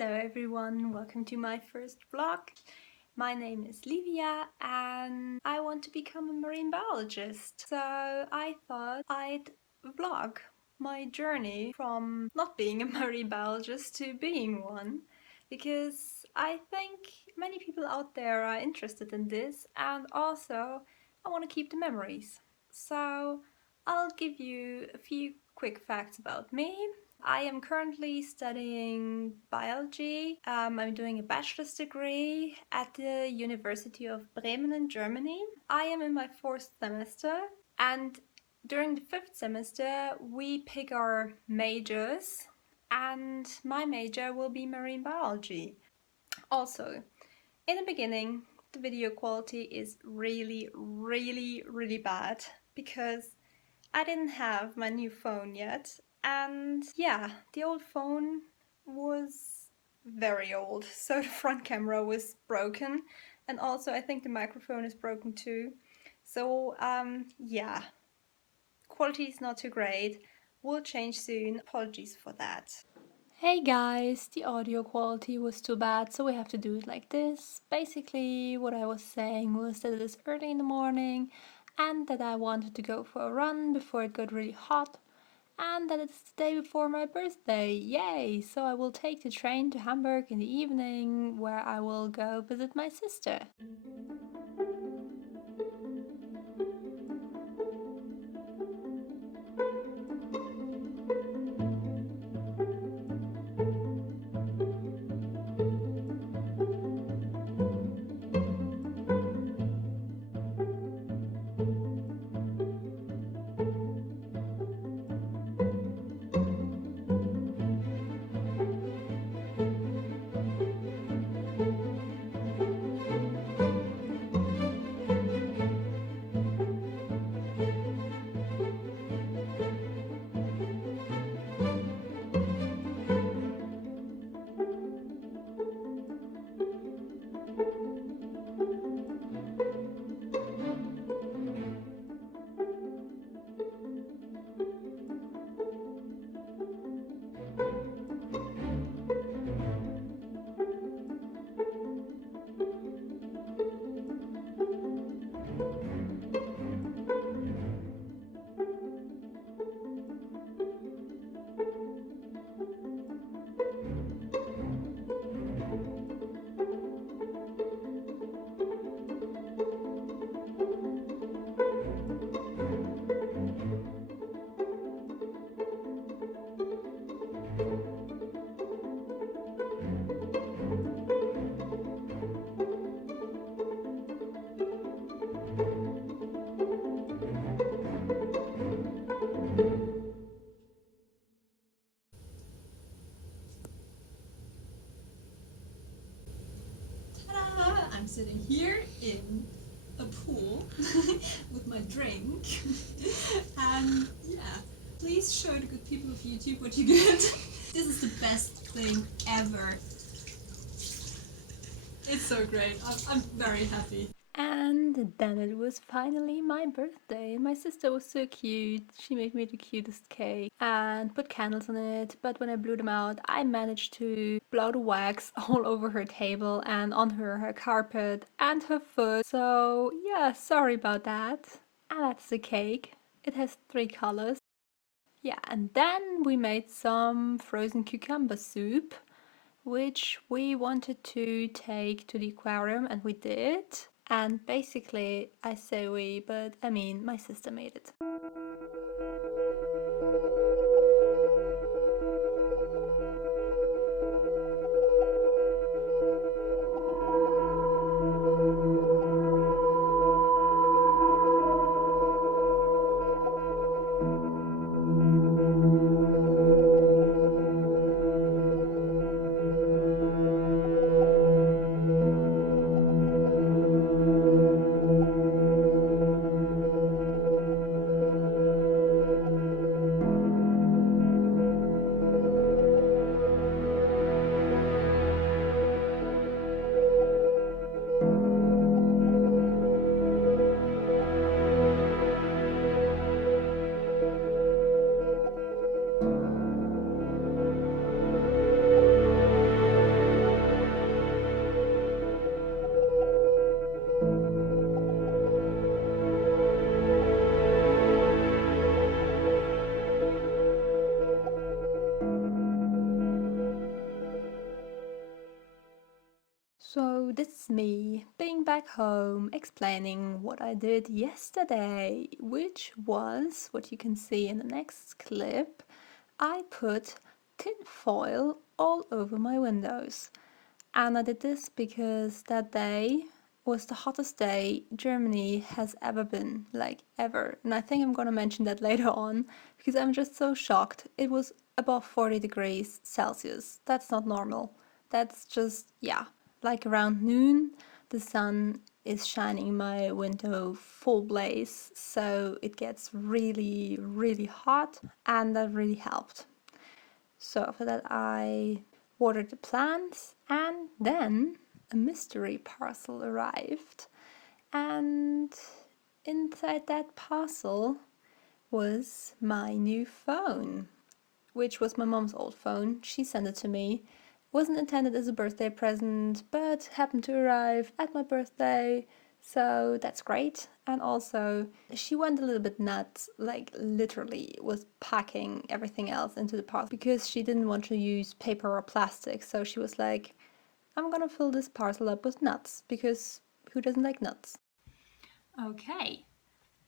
Hello everyone, welcome to my first vlog. My name is Livia and I want to become a marine biologist. So I thought I'd vlog my journey from not being a marine biologist to being one, because I think many people out there are interested in this, and also I want to keep the memories. So I'll give you a few quick facts about me. I am currently studying biology. I'm doing a bachelor's degree at the University of Bremen in Germany. I am in my fourth semester, and during the fifth semester we pick our majors, and my major will be marine biology. Also, in the beginning, the video quality is really bad because I didn't have my new phone yet, and yeah, the old phone was very old, so the front camera was broken, and also I think the microphone is broken too. So yeah, quality is not too great. Will change soon. Apologies for that. Hey guys, the audio quality was too bad, so we have to do it like this. Basically, what I was saying was that it is early in the morning and that I wanted to go for a run before it got really hot, and that it's the day before my birthday. Yay! So I will take the train to Hamburg in the evening, where I will go visit my sister. I'm sitting here in a pool with my drink and yeah, please show the good people of YouTube what you get. This is the best thing ever. It's so great. I'm very happy. And then it was finally my birthday. My sister was so cute. She made me the cutest cake and put candles on it, but when I blew them out, I managed to blow the wax all over her table and on her carpet and her foot. So yeah, sorry about that. And that's the cake. It has 3 colors. Yeah, and then we made some frozen cucumber soup, which we wanted to take to the aquarium, and we did. And basically, I say we, but I mean, my sister made it. So this is me being back home explaining what I did yesterday, which was what you can see in the next clip. I put tin foil all over my windows. And I did this because that day was the hottest day Germany has ever been, like ever. And I think I'm gonna mention that later on because I'm just so shocked. It was above 40 degrees Celsius. That's not normal. That's just, yeah, like around noon, the sun is shining in my window full blaze, so it gets really, really hot, and that really helped. So after that, I watered the plants, and then a mystery parcel arrived. And inside that parcel was my new phone, which was my mom's old phone. She sent it to me. It wasn't intended as a birthday present, but happened to arrive at my birthday. So that's great. And also, she went a little bit nuts, like literally was packing everything else into the parcel because she didn't want to use paper or plastic. So she was like, I'm gonna fill this parcel up with nuts because who doesn't like nuts? Okay,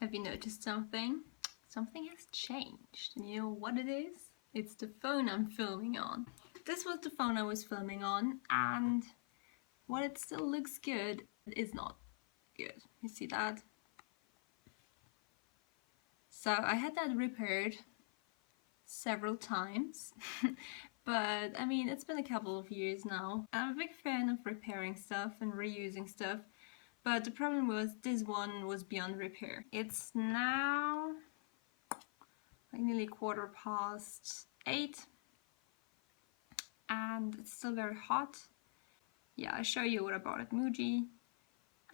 have you noticed something? Something has changed. And you know what it is? It's the phone I'm filming on. This was the phone I was filming on, and while it still looks good, it is not good. You see that? So I had that repaired several times, but I mean, it's been a couple of years now. I'm a big fan of repairing stuff and reusing stuff, but the problem was this one was beyond repair. It's now like nearly 8:15, and it's still very hot. Yeah, I show you what I bought at Muji,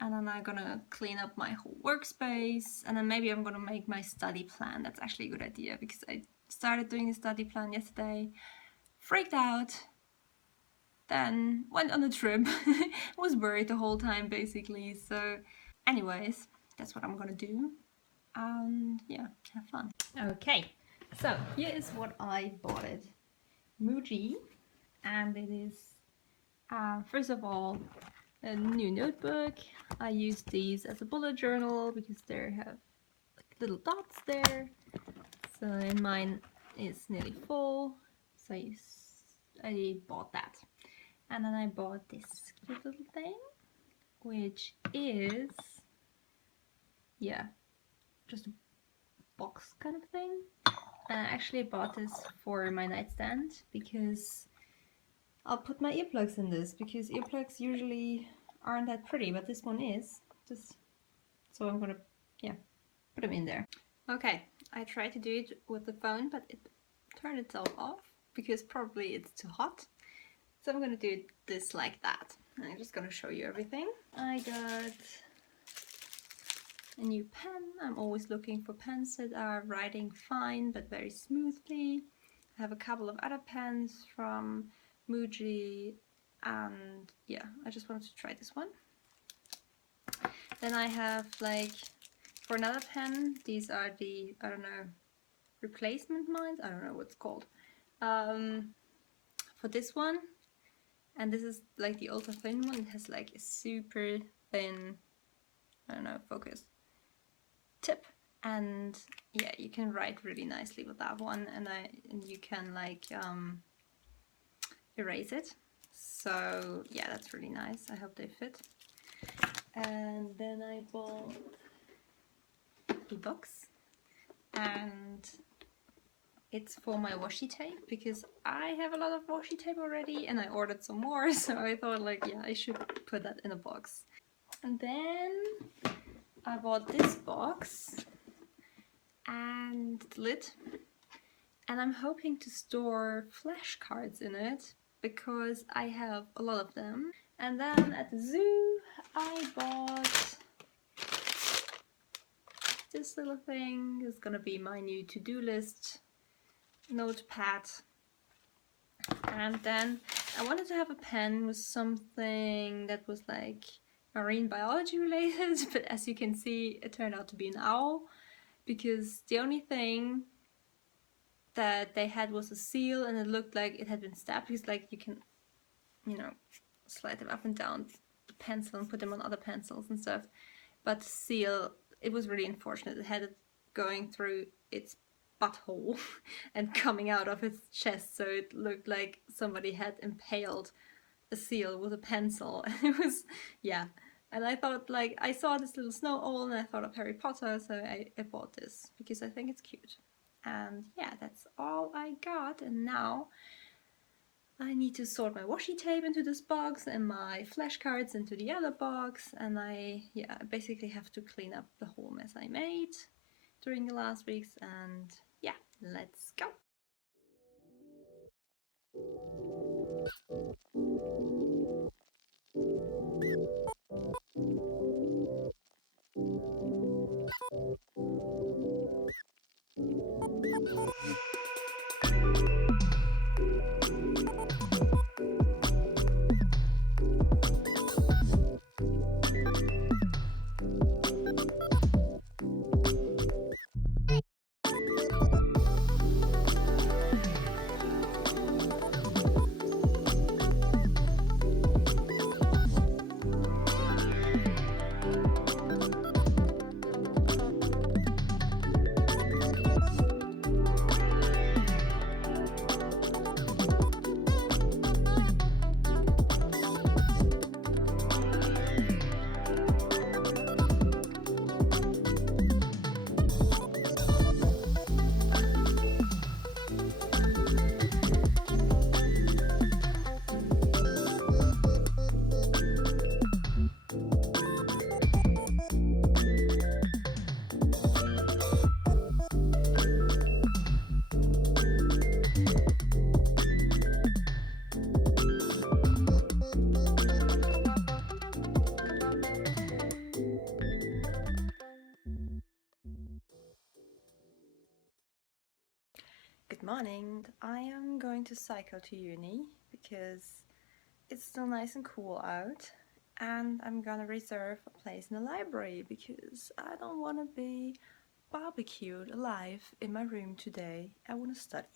and then I'm gonna clean up my whole workspace, and then maybe I'm gonna make my study plan. That's actually a good idea because I started doing a study plan yesterday, freaked out, then went on a trip, was worried the whole time basically. So anyways, that's what I'm gonna do, and yeah, have fun. Okay, so here is what I bought at Muji, and it is first of all a new notebook. I use these as a bullet journal because they have like little dots there. So in mine is nearly full, so I bought that. And then I bought this cute little thing, which is, yeah, just a box kind of thing. And I actually bought this for my nightstand because I'll put my earplugs in this, because earplugs usually aren't that pretty, but this one is. Just so I'm gonna, yeah, put them in there. Okay, I tried to do it with the phone, but it turned itself off because probably it's too hot. So I'm gonna do this like that. I'm just gonna show you everything. I got a new pen. I'm always looking for pens that are writing fine but very smoothly. I have a couple of other pens from Muji, and yeah, I just wanted to try this one. Then I have, like, for another pen, these are the, I don't know, replacement lines? I don't know what's called. For this one, and this is like the ultra thin one, it has like a super thin, I don't know, focus tip. And yeah, you can write really nicely with that one, and you can like erase it. So yeah, that's really nice. I hope they fit. And then I bought the box, and it's for my washi tape because I have a lot of washi tape already and I ordered some more, so I thought, like, yeah, I should put that in a box. And then I bought this box and the lid, and I'm hoping to store flashcards in it because I have a lot of them. And then at the zoo I bought this little thing. It's gonna be my new to-do list notepad. And then I wanted to have a pen with something that was like marine biology related, but as you can see, it turned out to be an owl, because the only thing that they had was a seal, and it looked like it had been stabbed, because like you can, you know, slide them up and down the pencil and put them on other pencils and stuff. But the seal, it was really unfortunate. It had it going through its butthole and coming out of its chest, so it looked like somebody had impaled a seal with a pencil. And it was, yeah. And I thought, like, I saw this little snow owl and I thought of Harry Potter, so I bought this because I think it's cute. And yeah, that's all I got. And now I need to sort my washi tape into this box and my flashcards into the other box, and I basically have to clean up the whole mess I made during the last weeks. And yeah, let's go. Good morning. I am going to cycle to uni because it's still nice and cool out, and I'm gonna reserve a place in the library because I don't want to be barbecued alive in my room today. I want to study.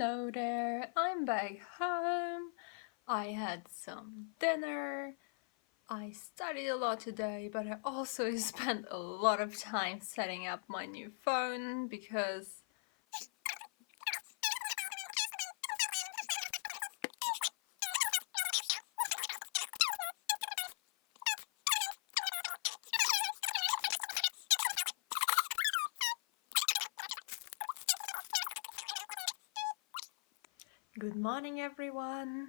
Hello there, I'm back home. I had some dinner. I studied a lot today, but I also spent a lot of time setting up my new phone because good morning, everyone.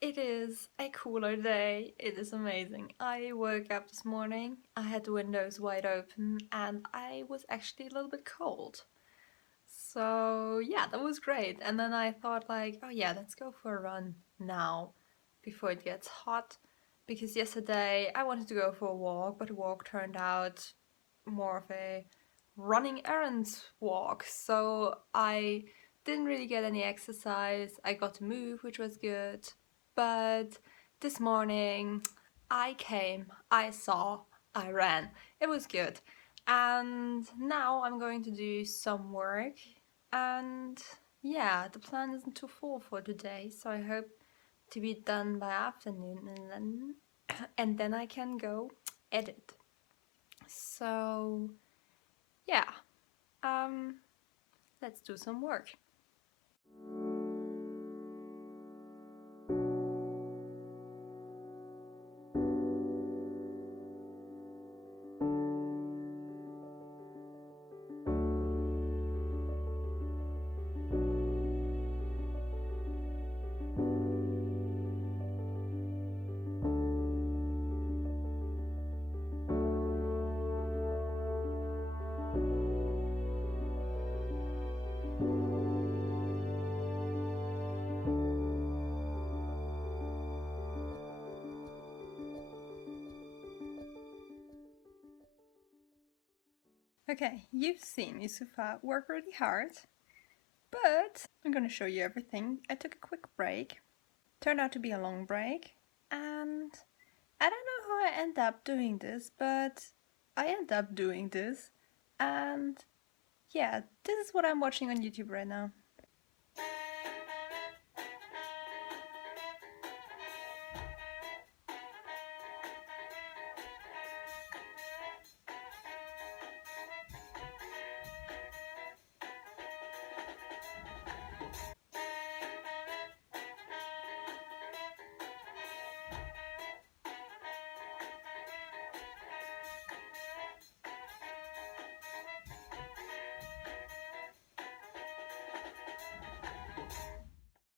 It is a cooler day. It is amazing. I woke up this morning, I had the windows wide open, and I was actually a little bit cold. So, yeah, that was great. And then I thought, like, oh, yeah, let's go for a run now before it gets hot. Because yesterday I wanted to go for a walk, but the walk turned out more of a running errands walk. So I didn't really get any exercise. I got to move, which was good. But this morning I came, I saw, I ran. It was good. And now I'm going to do some work. And yeah, the plan isn't too full for today, so I hope to be done by afternoon, and then I can go edit. So yeah, let's do some work. Okay, you've seen me so far work really hard, but I'm gonna show you everything. I took a quick break, turned out to be a long break, and I don't know how I end up doing this, but I end up doing this, and yeah, this is what I'm watching on YouTube right now.